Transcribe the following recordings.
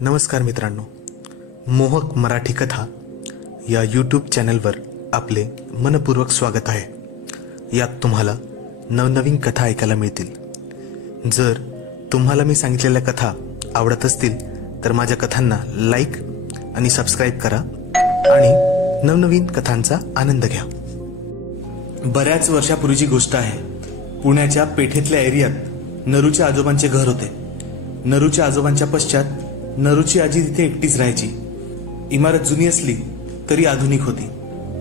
नमस्कार मित्रांनो, मोहक मराठी कथा या यूट्यूब चॅनलवर आपले मनपूर्वक स्वागत आहे। यात तुम्हाला नवनवीन कथा ऐकायला मिळतील। जर तुम्हाला मी सांगितलेल्या कथा आवडत असतील तर माझ्या कथांना लाईक आणि सबस्क्राईब करा आणि नवनवीन कथांचा आनंद घ्या। बऱ्याच वर्षापूर्वीची गोष्ट आहे। पुण्याच्या पेठेतल्या एरियात नरूच्या आजोबांचे घर होते। नरूच्या आजोबांच्या पश्चात नरूची आजी तिथे एकटीच राहायची। इमारत जुनी असली तरी आधुनिक होती।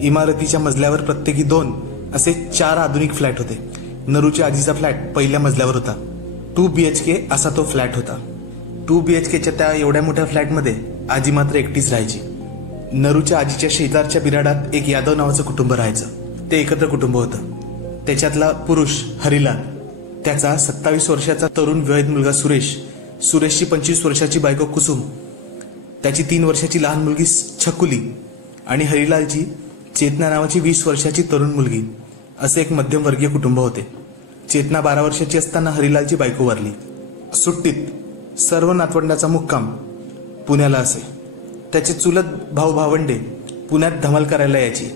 इमारतीच्या मजल्यावर प्रत्येकी 2 असे 4 आधुनिक फ्लॅट होते। नरूच्या आजीचा फ्लॅट पहिल्या मजल्यावर होता। 2 BHK असा तो फ्लॅट होता। 2 BHKच्या त्या एवढ्या मोठ्या फ्लॅटमध्ये आजी मात्र एकटीच राहायची। नरूच्या आजीच्या शेजारच्या बिराडात एक यादव नावाचं कुटुंब राहायचं। ते एकत्र कुटुंब होतं। त्याच्यातला पुरुष हरिलाल, त्याचा 27 वर्षाचा तरुण विवाहित मुलगा सुरेशची 25 वर्षाची बायको कुसुम, त्याची 3 वर्षाची लहान मुलगी छकुली आणि हरिलालची चेतना नावाची 20 वर्षाची तरुण मुलगी, असे एक मध्यमवर्गीय कुटुंब होते। चेतना 12 वर्षाची असताना हरिलालची बायको वारली। सुट्टीत सर्व नातवंडाचा मुक्काम पुण्याला असे। त्याचे चुलत भाऊ भावंडे पुण्यात धमाल करायला यायची।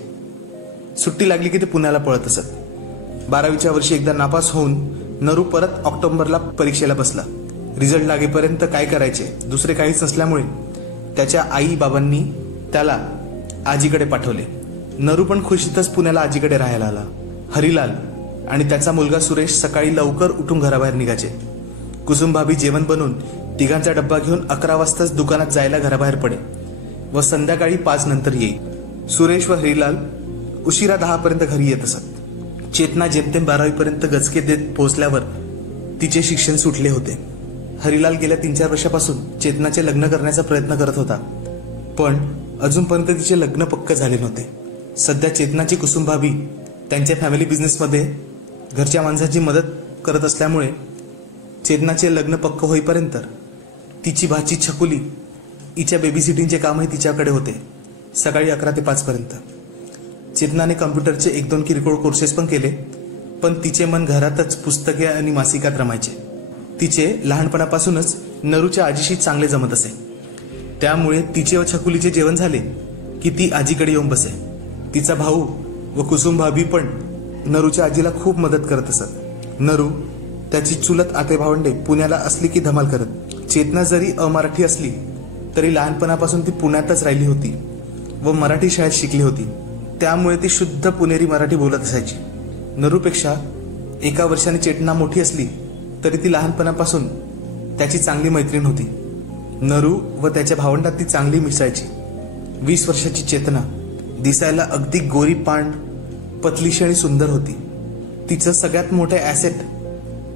सुट्टी लागली की ते पुण्याला पळत असत। 12वीच्या वर्षी एकदा नापास होऊन नरू परत ऑक्टोबरला परीक्षेला बसला। रिझल्ट लागेपर्यंत काय करायचे दुसरे काहीच नसल्यामुळे त्याच्या आई बाबांनी त्याला आजीकडे पाठवले। नरू पण खुशीतच पुण्याला आजीकडे राहायला आला। हरिलाल आणि त्याचा मुलगा सुरेश सकाळी लवकर उठून घराबाहेर निघायचे। कुसुम भाभी जेवण बनवून तिघांचा डब्बा घेऊन 11 वाजताच दुकानात जायला घराबाहेर पडे व संध्याकाळी 5 नंतर येईल। सुरेश व हरिलाल उशिरा 10 पर्यंत घरी येत असत। चेतना जेमतेम 12वी पर्यंत गचके देत पोहोचल्यावर तिचे शिक्षण सुटले होते। हरिलाल गेल्या 3-4 वर्षापासून चेतनाचे लग्न करण्याचा प्रयत्न करत होता, पण अजूनपर्यंत तिचे लग्न पक्क झाले नव्हते। सध्या चेतनाची कुसुम भाभी त्यांच्या फॅमिली बिझनेसमध्ये घरच्या माणसाची मदत करत असल्यामुळे चेतनाचे लग्न पक्क होईपर्यंत तिची भाची छकुली हिच्या बेबी सिटिंगचे कामही तिच्याकडे होते, सकाळी 11 ते 5 पर्यंत। चेतनाने कम्प्युटरचे 1-2 किरकोळ कोर्सेस पण केले, पण तिचे मन घरातच पुस्तके आणि मासिकात रमायचे। तिचे लहानपणापासूनच नरूच्या आजीशी चांगले जमत असे, त्यामुळे तिचे व छकुलीचे जेवण झाले की ती आजीकडे येऊन बसे। तिचा भाऊ व कुसुम भाभी पण नरूच्या आजीला खूप मदत करत असत। नरू त्याची चुलत आते भावंडे पुण्याला असली की धमाल करत। चेतना जरी अमराठी असली तरी लहानपणापासून ती पुण्यातच राहिली होती व मराठी शाळेत शिकली होती, त्यामुळे ती शुद्ध पुणेरी मराठी बोलत असायची। नरूपेक्षा 1 वर्षाने चेतना मोठी असली तरी ती लहानपणापासून त्याची चांगली मैत्रीण होती। नरू व त्याच्या भावंडात ती चांगली मिसळायची। 20 वर्षाची चेतना दिसायला अगदी गोरी पांड, पतलीशी आणि सुंदर होती। तिचं सगळ्यात मोठे ॲसेट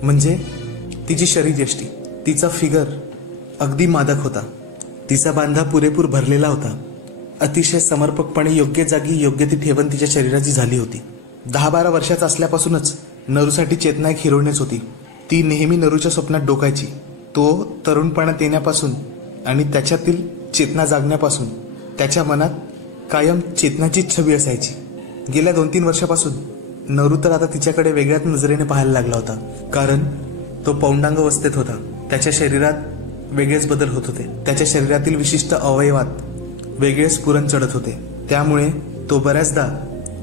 म्हणजे तिची शरीरयष्टी। तिचा फिगर अगदी मादक होता। तिचा बांधा पुरेपूर भरलेला होता। अतिशय समर्पकपणे योग्य जागी योग्य ती ठेवण तिच्या शरीराची झाली होती। 10-12 वर्षाचा असल्यापासूनच नरूसाठी चेतना एक हिरोईनच होती। ती नेहमी नरूच्या स्वप्नात डोकायची। तो तरुणपणात येण्यापासून आणि त्याच्यातील चेतना जागण्यापासून त्याच्या मनात कायम चेतनाचीच छबी असायची। गेल्या 2-3 वर्षापासून नरू तर आता तिच्याकडे वेगळ्याच नजरेने पाहायला लागला होता, कारण तो पौंडांगावस्थेत होता। त्याच्या शरीरात वेगळेच बदल होत होते। त्याच्या शरीरातील विशिष्ट अवयवात वेगळेच स्फुरण चढत होते, त्यामुळे तो बऱ्याचदा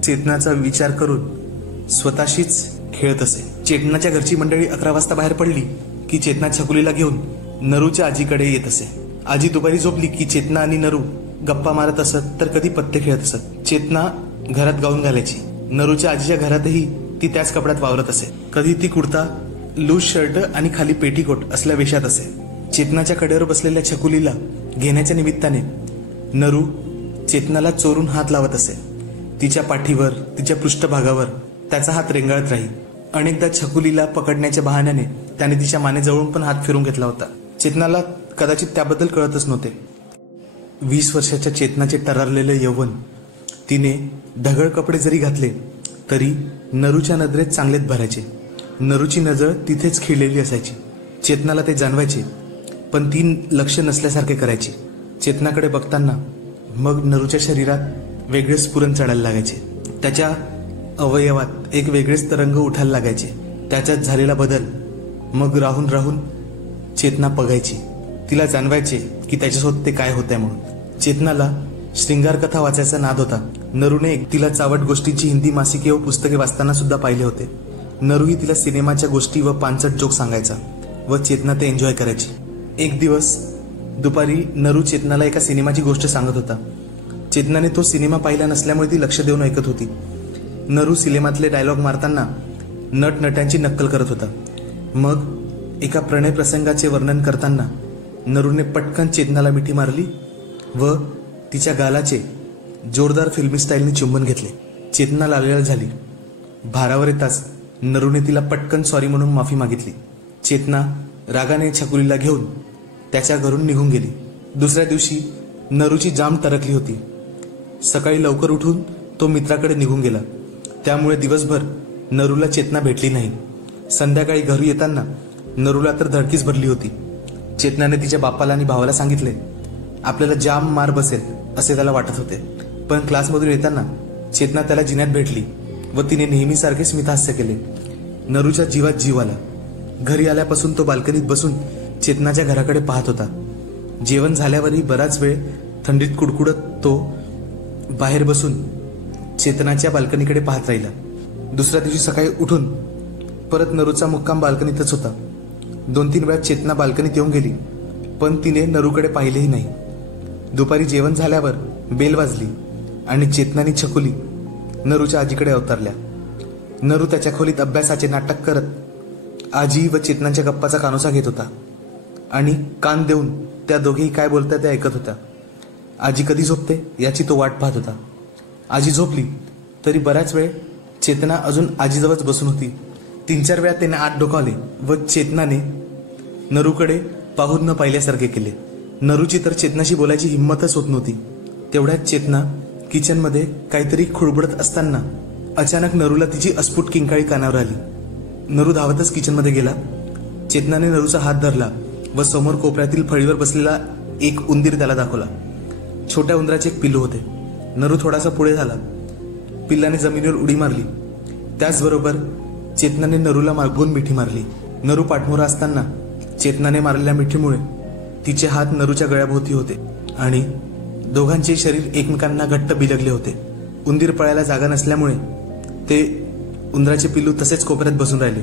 चेतनाचा विचार करून स्वतःशीच खेळत असे। चेतनाच्या घरची मंडळी 11 वाजता बाहेर पडली की चेतना छकुलीला घेऊन नरूच्या आजीकडे येत असे। आजी दुपारी झोपली की चेतना आणि नरू गप्पा मारत असत, तर कधी पत्ते खेळत असत। चेतना घरात गाऊन घालायची। नरूच्या आजीच्या घरातही ती त्याच कपड्यात वावरत असे। कधी ती कुर्ता, लूज शर्ट आणि खाली पेटीकोट असल्या वेशात असे। चेतनाच्या कडेवर बसलेल्या छकुलीला घेण्याच्या निमित्ताने नरू चेतनाला चोरून हात लावत असे। तिच्या पाठीवर, तिच्या पृष्ठभागावर त्याचा हात रेंगाळत राही। अनेकदा छकुलीला पकडण्याच्या बहाण्याने त्याने तिच्या मानेजवळून पण हात फिरून घेतला होता। चेतनाला कदाचित त्याबद्दल कळतच नव्हते। 20 वर्षाच्या चेतनाचे टरारलेले यौवन तिने ढगळ कपडे जरी घातले तरी नरूच्या नजरेत चांगलेच भरायचे। नरूची नजर तिथेच खिळलेली असायची। चेतनाला ते जाणवायचे, पण ती लक्ष नसल्यासारखे करायची। चेतनाकडे बघताना मग नरूच्या शरीरात वेगळे स्फुरण चढायला लागायचे। त्याच्या अवयवात एक वेगळेच तरंग उठायला लागायचे। त्याच्यात झालेला बदल मग राहून राहून चेतना बघायची। तिला जाणवायचे की त्याच्यासोबत ते काय होतंय म्हणून. चेतनाला श्रृंगार कथा वाचायचा नाद होता. नरूने तिला चावट गोष्टींची हिंदी मासिके व पुस्तके वाचताना सुद्धा पाहिले होते. नरूही तिला सिनेमाच्या गोष्टी व पांचट जोक सांगायचा व चेतना ते एन्जॉय करायची. एक दिवस दुपारी नरू चेतनाला एका सिनेमाची गोष्ट सांगत होता. चेतनाने तो सिनेमा पाहिला नसल्यामुळे ती लक्ष देऊन ऐकत होती. नरू सिनेमातले डायलॉग मारताना नटनट्यांची नक्कल करत होता. मग एका प्रणय प्रसंगाचे वर्णन करताना नरूने पटकन चेतनाला मिठी मारली व तिच्या गालाचे जोरदार फिल्मी स्टाईलने चुंबन घेतले. चेतना लाल झाली. भारावर येताच नरूने तिला पटकन सॉरी म्हणून माफी मागितली. चेतना रागाने छकुलीला घेऊन त्याच्या घरून निघून गेली. दुसऱ्या दिवशी नरूची जाम टरकली होती. सकाळी लवकर उठून तो मित्राकडे निघून गेला. त्यामुळे दिवसभर नरूला चेतना भेटली नाही. संध्याकाळी घरी येताना नरूला तर धडकीच भरली होती. चेतनाने तिच्या बापाला आणि भावाला सांगितले. आपल्याला जाम मार बसेल असे त्याला वाटत होते. पण क्लासमधून येताना चेतना त्याला जिन्यात भेटली व तिने नेहमीसारखे स्मितहास्य केले. नरूच्या जीवात जीव आला. घरी आल्यापासून तो बाल्कनीत बसून चेतनाच्या घराकडे पाहत होता. जेवण झाल्यावरही बराच वेळ थंडीत कुडकुडत तो बाहेर बसून चेतनाच्या बाल्कनीकडे पाहत राहिला. दुसऱ्या दिवशी सकाळी उठून परत नरूचा मुक्काम बाल्कनीतच होता. 2-3 वेळा चेतना बाल्कनीत येऊन गेली पण तिने नरूकडे पाहिलेही नाही. दुपारी जेवण झाल्यावर बेल वाजली आणि चेतनानी छकुली नरूच्या आजीकडे अवतरल्या. नरू त्याच्या खोलीत अभ्यासाचे नाटक करत आजी व चेतनाच्या गप्पाचा कानोसा घेत होता आणि कान देऊन त्या दोघेही काय बोलतात ते ऐकत होता. आजी कधी झोपते याची तो वाट पाहत होता. आजी झोपली तरी बराच वेळ चेतना अजून आजीजवळच बसून होती. 3-4 वेळा त्याने आत डोकावले व चेतनाने नरूकडे पाहून न पाहिल्यासारखे केले. नरूची तर चेतनाशी बोलायची हिंमतच होत नव्हती. तेवढ्यात चेतना किचनमध्ये काहीतरी खुडबुडत असताना अचानक नरूला तिची अस्फुट किंकाळी कानावर आली. नरू धावतच किचनमध्ये गेला. चेतनाने नरूचा हात धरला व समोर कोपऱ्यातील फळीवर बसलेला एक उंदीर त्याला दाखवला. छोट्या उंदराचे एक पिल्लू होते. नरू थोडासा पुढे झाला. पिल्लाने जमिनीवर उडी मारली. त्याचबरोबर चेतनाने नरूला मागून मिठी मारली. नरू पाठमोरा असताना चेतनाने मारलेल्या मिठीमुळे तिचे हात नरूच्या गळ्याभोवती होते आणि दोघांचे शरीर एकमेकांना घट्ट बिलगले होते. उंदीर पळायला जागा नसल्यामुळे ते उंदराचे पिल्लू तसेच कोपऱ्यात बसून राहिले.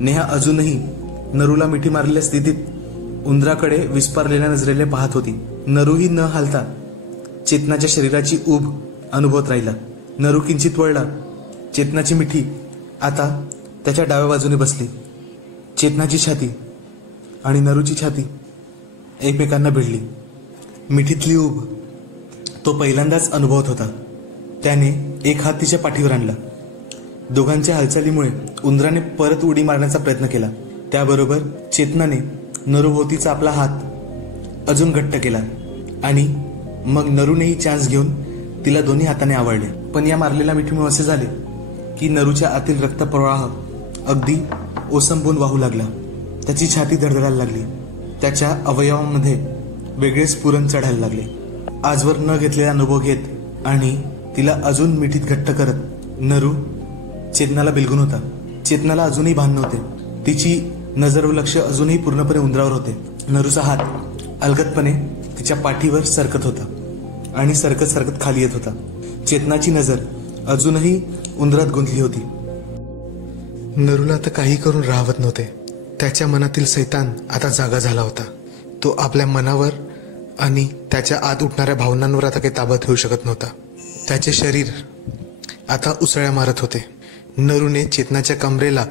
नेहा अजूनही नरूला मिठी मारलेल्या स्थितीत उंदराकडे विस्पारलेल्या नजरेने पाहत होती. नरूही न हालता चेतनाच्या शरीराची ऊब अनुभवत राहिला. नरू किंचित वळला. चेतनाची मिठी आता त्याच्या डाव्या बाजूने बसली. चेतनाची छाती आणि नरूची छाती एकमेकांना भिडली. मिठीतली ऊब तो पहिल्यांदाच अनुभवत होता. त्याने एक हात तिच्या पाठीवर आणला. दोघांच्या हालचालीमुळे उंदराने परत उडी मारण्याचा प्रयत्न केला. त्याबरोबर चेतनाने नरूभोवतीचा आपला हात अजून घट्ट केला आणि मग नरूनेही चान्स घेऊन तिला दोन्ही हाताने आवळले. पण या मारलेल्या मिठीमुळे असे झाले की नरूच्या आतील रक्तप्रवाह अगदी ओसंबून वाहू लागला. त्याची छाती धडधडायला लागली. त्याच्या अवयवांमध्ये वेगळेच स्फुरण चढायला लागले. आजवर न घेतलेला अनुभव घेत आणि तिला अजून मिठीत घट्ट करत नरू चेतनाला बिलगून होता. चेतनाला अजूनही भान नव्हते. तिची नजर व लक्ष अजूनही पूर्णपणे उंदरावर होते. नरूचा हात अलगदपणे तिच्या पाठीवर सरकत होता आणि सरकत सरकत खाली येत होता. चेतनाची नजर अजूनही उंदरात गुंतली होती. नरूला आता काही करून राहवत नव्हते. त्याच्या मनातील सैतान आता जागा झाला होता. तो आपल्या मनावर आणि त्याच्या आत उठणाऱ्या भावनांवर आता काही ताबा ठेवू शकत नव्हता. त्याचे शरीर आता उसळ्या मारत होते. नरूने चेतनाच्या कमरेला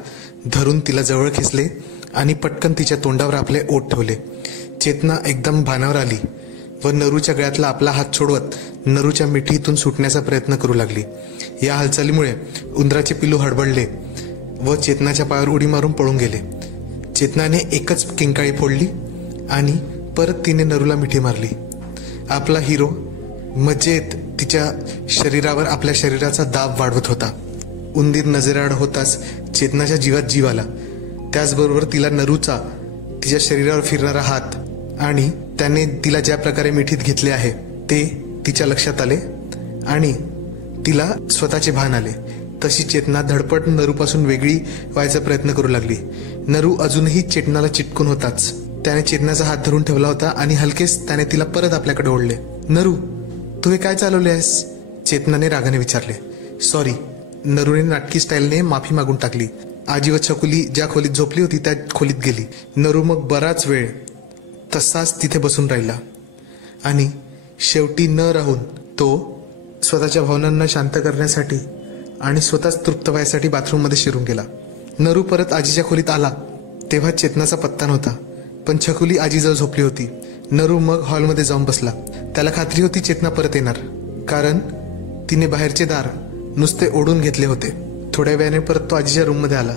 धरून तिला जवळ खेचले आणि पटकन तिच्या तोंडावर आपले ओठ ठेवले. चेतना एकदम भानावर आली व नरूच्या गळ्यातला आपला हात सोडवत नरूच्या मिठीतून सुटण्याचा प्रयत्न करू लागली. या हालचालीमुळे उंदराचे पिल्लू हडबडले व चेतनाच्या पायावर उडी मारून पळून गेले. चेतनाने एकच किंकाळी फोडली आणि परत तिने नरूला मिठी मारली. आपला हिरो मजेत तिच्या शरीरावर आपल्या शरीराचा दाब वाढवत होता. उंदीर नजरेआड होताच चेतनाच्या जीवात जीव आला. त्याचबरोबर तिला नरूचा तिच्या शरीरावर फिरणारा हात आणि त्याने तिला ज्या प्रकारे मिठीत घेतले आहे ते तिच्या लक्षात आले आणि तिला स्वतःचे भान आले. तशी चेतना धडपड नरूपासून वेगळी व्हायचा प्रयत्न करू लागली. नरू अजूनही चेतनाला चिटकून होताच त्याने चेतनाचा हात धरून ठेवला होता आणि हलकेच त्याने तिला परत आपल्याकडे ओढले. नरू, तू हे काय चालवले आहेस? चेतनाने रागाने विचारले. सॉरी. नरूने नाटकी स्टाईलने माफी मागून टाकली. आजी व छकुली ज्या खोलीत झोपली होती त्या खोलीत गेली. नरू मग बराच वेळ तसाच तिथे बसून राहिला आणि शेवटी न राहून तो स्वतःच्या भावनांना शांत करण्यासाठी आणि स्वतःच तृप्त व्हायसाठी बाथरूममध्ये शिरून गेला. नरू परत आजीच्या खोलीत आला तेव्हा चेतनाचा पत्ता नव्हता, पण छकुली आजीजवळ झोपली होती. नरू मग हॉलमध्ये जाऊन बसला. त्याला खात्री होती चेतना परत येणार, कारण तिने बाहेरचे दार नुसते ओढून घेतले होते. थोड्या वेळाने परत तो आजीच्या रूममध्ये आला.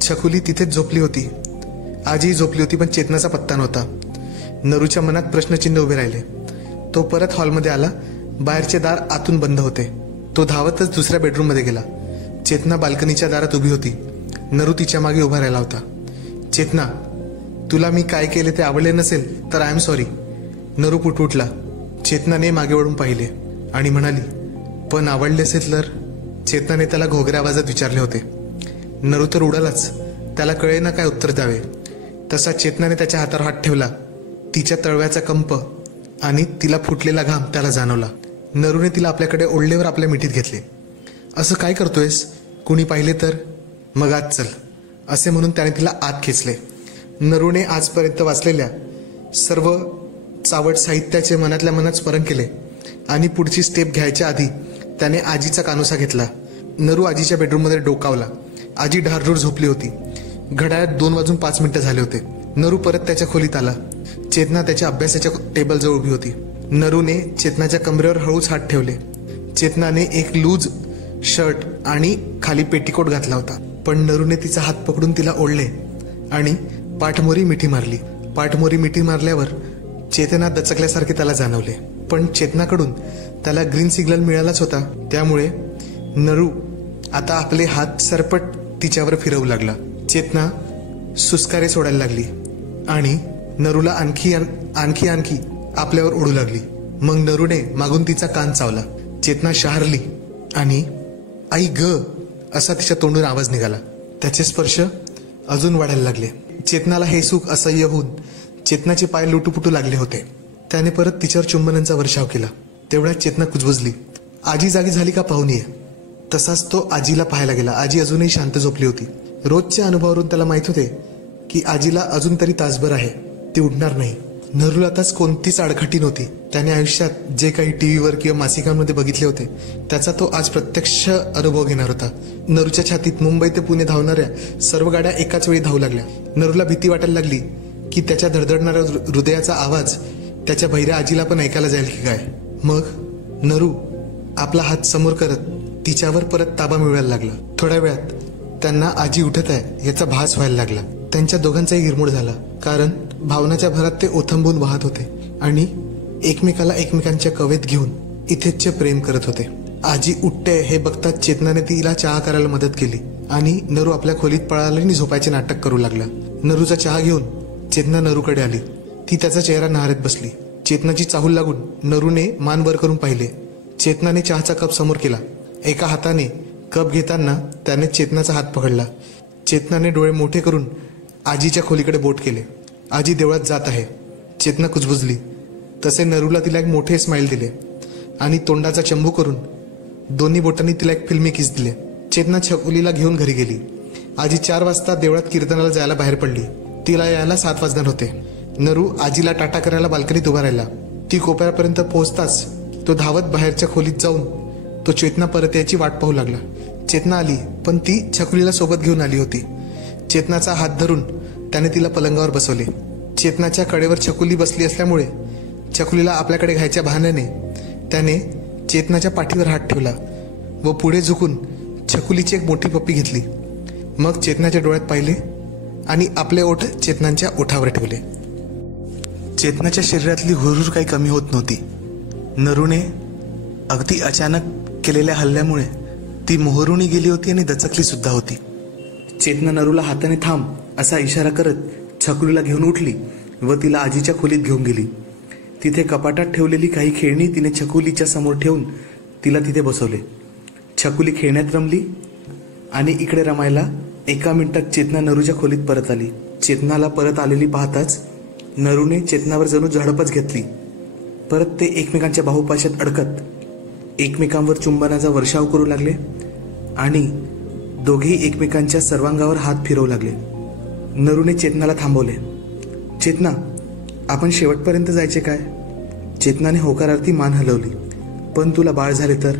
छकुली तिथेच झोपली होती. आजी झोपली होती, पण चेतनाचा पत्ता नव्हता. नरूच्या मनात प्रश्नचिन्ह उभे राहिले. तो परत हॉलमध्ये आला. बाहेरचे दार आतून बंद होते. तो धावतच दुसऱ्या बेडरूममध्ये गेला. चेतना बाल्कनीच्या दारात उभी होती. नरू तिच्या मागे उभा राहिला होता. चेतना, तुला मी काय केले ते आवडले नसेल तर आय एम सॉरी. नरू पुटपुटला. चेतनाने मागे वळून पाहिले आणि म्हणाली, पण आवडले असेल तर? चेतनाने त्याला घोगऱ्या आवाजात विचारले होते. नरू तर उडालाच. त्याला कळेना काय उत्तर द्यावे. तसा चेतनाने त्याच्या हातावर हात ठेवला. तिच्या तळव्याचा कंप आणि तिला फुटलेला घाम त्याला जाणवला. नरूने तिला आपल्याकडे ओढलेवर आपल्या मिठीत घेतले. असं काय करतोयस? कुणी पाहिले तर? मग आज चल, असे म्हणून त्याने तिला आत खेचले. नरूने आजपर्यंत वाचलेल्या सर्व चावट साहित्याचे मनातल्या मनात स्मरण केले आणि पुढची स्टेप घ्यायच्या आधी त्याने आजीचा कानोसा घेतला. नरू आजीच्या बेडरूममध्ये डोकावला. आजी ढारढूर झोपली होती. घड्याळात 2:05 झाले होते. नरू परत त्याच्या खोलीत आला. चेतना त्याच्या अभ्यासाच्या टेबलजवळ उभी होती. नरूने चेतनाच्या कमरेवर हळूच हात ठेवले. चेतनाने एक लूज शर्ट आणि खाली पेटीकोट घातला होता, पण नरूने तिचा हात पकडून तिला ओढले आणि पाठमोरी मिठी मारली. पाठमोरी मिठी मारल्यावर चेतना दचकल्यासारखे त्याला जाणवले, पण चेतनाकडून त्याला ग्रीन सिग्नल मिळालाच होता. त्यामुळे नरू आता आपले हात सरपट तिच्यावर फिरवू लागला. चेतना सुस्कारे सोडायला लागली आणि नरूला आणखी आणखी आपल्यावर ओढू लागली. मग नरूने मागून तिचा कान चावला. चेतना शहारली आणि आई ग असा तिच्या तोंडून आवाज निघाला. त्याचे स्पर्श अजून वाढायला लागले. चेतनाला हे सुख असह्य होऊन चेतनाचे पाय लुटूपुटू लागले होते. त्याने परत तिच्यावर चुंबनांचा वर्षाव केला. तेवढ्यात चेतना कुजबुजली. आजी जागी झाली का पाहून ये. तसाच तो आजीला पाहायला गेला. आजी अजूनही शांत झोपली होती. रोजच्या अनुभवावरून त्याला माहित होते की आजीला अजून तरी तासभर आहे, ती उठणार नाही. नरूला आताच कोणतीच आडखाटी नव्हती. त्याने आयुष्यात जे काही टीव्हीवर किंवा मासिकांमध्ये बघितले होते त्याचा तो आज प्रत्यक्ष अनुभव घेणार होता. नरूच्या छातीत मुंबई ते पुणे धावणाऱ्या सर्व गाड्या एकाच वेळी धावू लागल्या. नरूला भीती वाटायला लागली की त्याच्या धडधडणाऱ्या हृदयाचा आवाज त्याच्या बहिऱ्या आजीला पण ऐकायला जाईल की काय. मग नरू आपला हात समोर करत तिच्यावर परत ताबा मिळवायला लागला. थोड्या वेळात त्यांना आजी उठत आहे याचा भास व्हायला लागला. त्यांच्या दोघांचाही गिरमूड झाला, कारण भावनाच्या भरात ते ओथंबून वाहत होते आणि एकमेकाला एकमेकांच्या कवेत घेऊन इथेच प्रेम करत होते. आजी उठते हे बघताच चेतनाने तिला चहा करायला मदत केली आणि नरू आपल्या खोलीत पळाला आणि झोपायचे नाटक करू लागला. नरूचा चहा घेऊन चेतना नरूकडे आली. ती त्याचा चेहरा न्याहाळत बसली. चेतनाची चाहूल लागून नरूने मान वर करून पाहिले. चेतनाने चहाचा कप समोर केला. एका हाताने कप घेताना त्याने चेतनाचा हात पकडला. चेतनाने डोळे मोठे करून आजीच्या खोलीकडे बोट केले. आजी देवळात जात आहे. चेतना कुजबुजली. तसे नरूला तिला एक मोठे स्माईल दिले आणि तोंडाचा चंबू करून दोन्ही बोटांनी तिला एक फिल्मी किस दिले. चेतना छकुलीला घेऊन घरी गेली. आजी 4 वाजता देवळात कीर्तनाला जायला बाहेर पडली. तिला यायला 7 वाजणार होते. नरू आजीला टाटा करायला बाल्कनीत उभा राहिला. ती कोपऱ्यापर्यंत पोहोचताच तो धावत बाहेरच्या खोलीत जाऊन तो चेतना परत यायची वाट पाहू लागला. चेतना आली, पण ती छकुलीला सोबत घेऊन आली होती. चेतनाचा हात धरून त्याने तिला पलंगावर बसवले. चेतनाच्या कडेवर छकुली बसली असल्यामुळे छकुलीला आपल्याकडे घ्यायच्या बहाण्याने त्याने चेतनाच्या पाठीवर हात ठेवला व पुढे झुकून छकुलीची एक मोठी पप्पी घेतली. मग चेतनाच्या डोळ्यात पाहिले आणि आपले ओठ चेतनाच्या ओठावर ठेवले. चेतनाच्या शरीरातली हुरहुर काही कमी होत नव्हती. नरूने अगदी अचानक केलेल्या हल्ल्यामुळे ती मोहरुनी गेली होती आणि दचकली सुद्धा होती. चेतना नरूला हाताने थांब असा इशारा करत छकुलीला घेऊन उठली व तिला आजीच्या खोलीत घेऊन गेली. तिथे कपाटात ठेवलेली काही खेळणी तिने छकुलीच्या समोर ठेवून तिला तिथे बसवले. छकुली खेळण्यात रमली आणि इकडे रमायला 1 मिनिटात चेतना नरूच्या खोलीत परत आली. चेतनाला परत आलेली पाहताच नरूने चेतनावर जणू झडपच घेतली. परत ते एकमेकांच्या बाहुपाशात अडकत एकमेकांवर चुंबनाचा वर्षाव करू लागले आणि दोघेही एकमेकांच्या सर्वांगावर हात फिरवू लागले. नरूने चेतनाला थांबवले. चेतना, आपण शेवटपर्यंत जायचे काय? चेतनाने होकारार्थी मान हलवली. पण तुला बाळ झाले तर?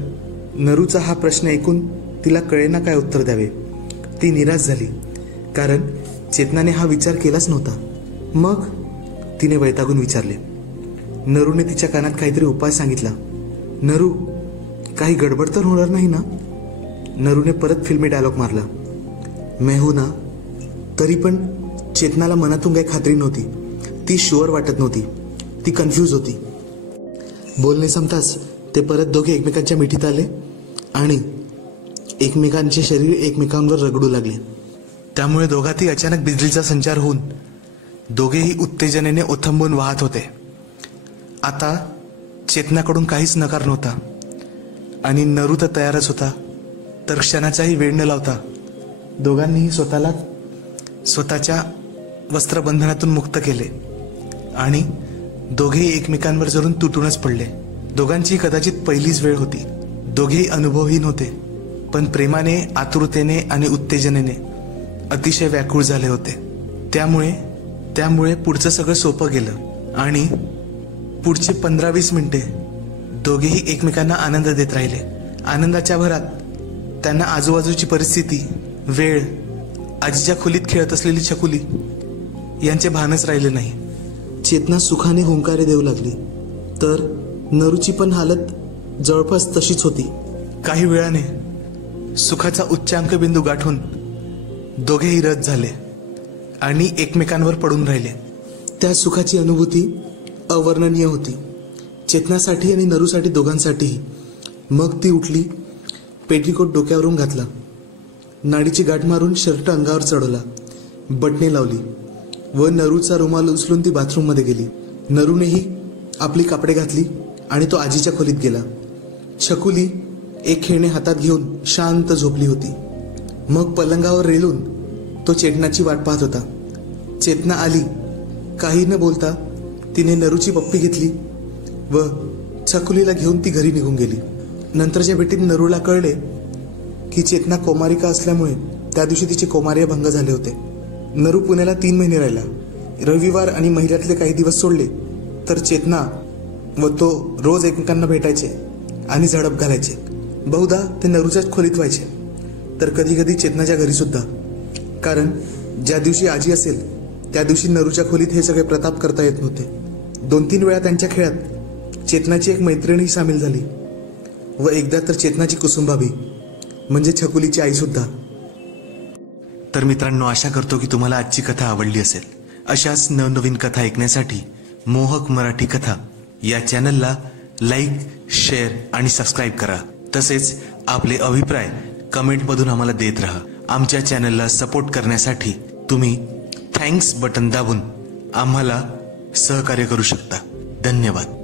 नरूचा हा प्रश्न ऐकून तिला कळेना काय उत्तर द्यावे. ती निराश झाली, कारण चेतनाने हा विचार केलाच नव्हता. मग तिने वैतागून विचारले. नरूने तिच्या कानात काहीतरी उपाय सांगितला. नरू, काही गडबड तर होणार नाही ना? नरूने परत फिल्मी डायलॉग मारला. मैं हूं ना. तरी पण चेतनाला मनातून काही खात्री नव्हती. ती शुअर वाटत नव्हती. ती कन्फ्यूज होती. बोलणे संपताच ते परत दोघे एकमेकांच्या मिठीत आले आणि एकमेकांचे शरीर एकमेकांवर रगडू लागले. त्यामुळे दोघातही अचानक बिजलीचा संचार होऊन दोघेही उत्तेजनेने ओथंबून वाहत होते. आता चेतनाकडून काहीच नकार नव्हता आणि नरू तर तयारच होता. तर क्षणाचाही वेळ न लावता दोघांनीही स्वतःला स्वतःच्या वस्त्रबंधनातून मुक्त केले आणि दोघेही एकमेकांवर जरून तुटूनच पडले. दोघांची कदाचित पहिलीच वेळ होती. दोघेही अनुभवहीन होते, पण प्रेमाने, आतुरतेने आणि उत्तेजनेने अतिशय व्याकुळ झाले होते. त्यामुळे पुढचं सगळं सोपं गेलं आणि पुढची 15-20 मिनिटे दोघेही एकमेकांना आनंद देत राहिले. आनंदाच्या भरात त्यांना आजूबाजूची परिस्थिती, वेळ, आजीच्या खोलीत खेळत असलेली छकुली यांचे भानच राहिले नाही. चेतना सुखाने हुंकारे देऊ लागली, तर नरूची पण हालत जवळपास तशीच होती. काही वेळाने सुखाचा उच्चांक बिंदू गाठून दोघेही रथ झाले आणि एकमेकांवर पडून राहिले. त्या सुखाची अनुभूती अवर्णनीय होती, चेतनासाठी आणि नरूसाठी, दोघांसाठीही. मग ती उठली, पेटीकोट डोक्यावरून घातला, नाडीची गाठ मारून शर्ट अंगावर चढवला, बटणे लावली व नरूचा रुमाल उचलून ती बाथरूममध्ये गेली. नरूनेही आपली कापडे घातली आणि तो आजीच्या खोलीत गेला. छकुली एक खेळणे हातात घेऊन शांत झोपली होती. मग पलंगावर रेलून तो चेतनाची वाट पाहत होता. चेतना आली. काही न बोलता तिने नरूची पप्पी घेतली व छकुलीला घेऊन ती घरी निघून गेली. नंतरच्या भेटीत नरूला कळले की चेतना कौमारिका असल्यामुळे त्या दिवशी तिचे कौमार्य भंग झाले होते. नरू पुण्याला 3 महिने राहिला. रविवार आणि महिन्यातले काही दिवस सोडले तर चेतना व तो रोज एकमेकांना भेटायचे आणि झडप घालायचे. बहुधा ते नरूच्याच खोलीत व्हायचे, तर कधी कधी चेतनाच्या घरी सुद्धा. कारण ज्या दिवशी आजी असेल त्या दिवशी नरूच्या खोलीत हे सगळे प्रताप करता येत नव्हते. 2-3 वेळा त्यांच्या खेळात चेतनाची एक मैत्रिणी सामील झाली व एकदा तर चेतनाची कुसुंभाभी म्हणजे छकुलीची आई सुद्धा. तर मित्रांनो, आशा करतो की तुम्हाला आजची कथा आवडली असेल. अशाच नवनवीन कथा ऐकण्यासाठी मोहक मराठी कथा या चॅनलला लाईक, शेअर आणि सबस्क्राईब करा. तसेच आपले अभिप्राय कमेंटमधून आम्हाला देत राहा. आमच्या चॅनलला सपोर्ट करण्यासाठी तुम्ही थँक्स बटन दाबून आम्हाला सहकार्य करू शकता. धन्यवाद.